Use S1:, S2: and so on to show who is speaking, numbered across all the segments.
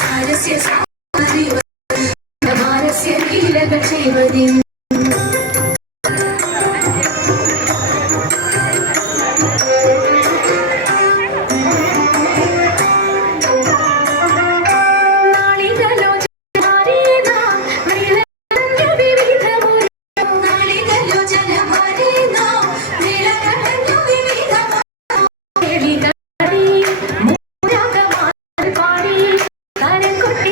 S1: സാരസ്യ സാരസ്യ നീലകക്ഷേപതി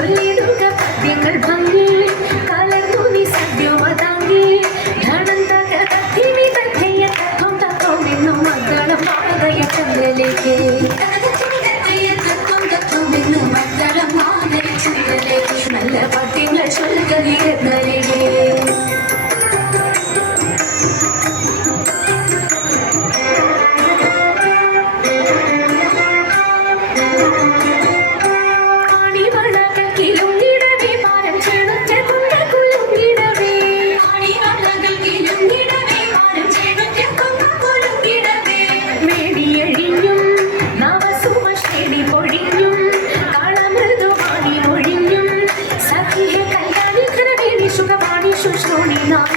S1: சொல்லிடுக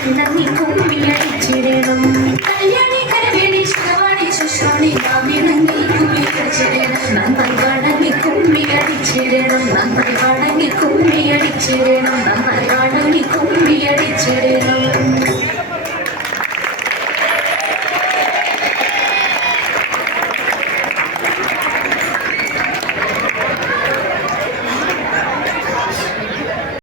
S1: നന്ദി കുമ്പിലടിച്ചിടണം കല്യാണി കരവേണി ശിവവാണി ശുശ്രോണി നാമിണങ്ങി കുമ്പിയടിച്ചിടണം. നന്നായി വണങ്ങി കുമ്പിയടിച്ചിടണം. നന്നായി വണങ്ങി